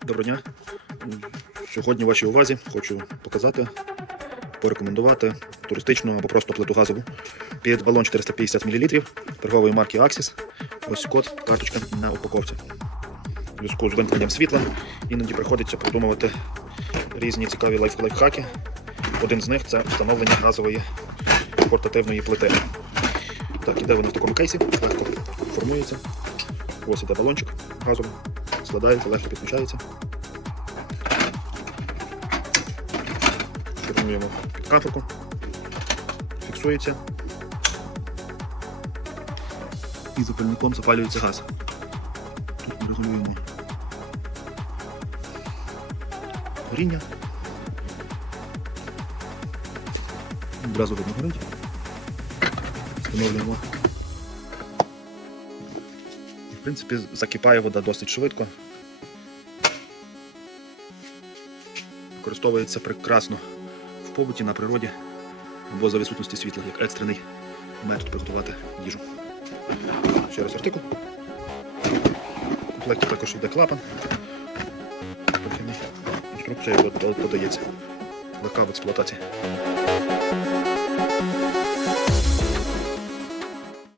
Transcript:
Доброго дня. Сьогодні вашій увазі хочу показати, порекомендувати туристичну або просто плиту газову під балон 450 мл торгової марки Axis. Ось код, карточка на упаковці. У зв'язку з вимкненням світла іноді приходиться придумувати різні цікаві лайф- лайфхаки. Один з них це встановлення газової портативної плити. Так, іде вона в такому кейсі, легко формується. Ось іде балончик газовий, складається, легко підключається. Формуємо під капельку, фіксується. І запальником запалюється газ. Тут ми регулюємо горіння. Одразу видно горить. Встановлюємо. В принципі, закипає вода досить швидко. Використовується прекрасно в побуті на природі або за відсутності світла, як екстрений метод приготувати їжу. Ще раз артикул. В комплекті також йде клапан. Інструкція подається. Легка в експлуатації.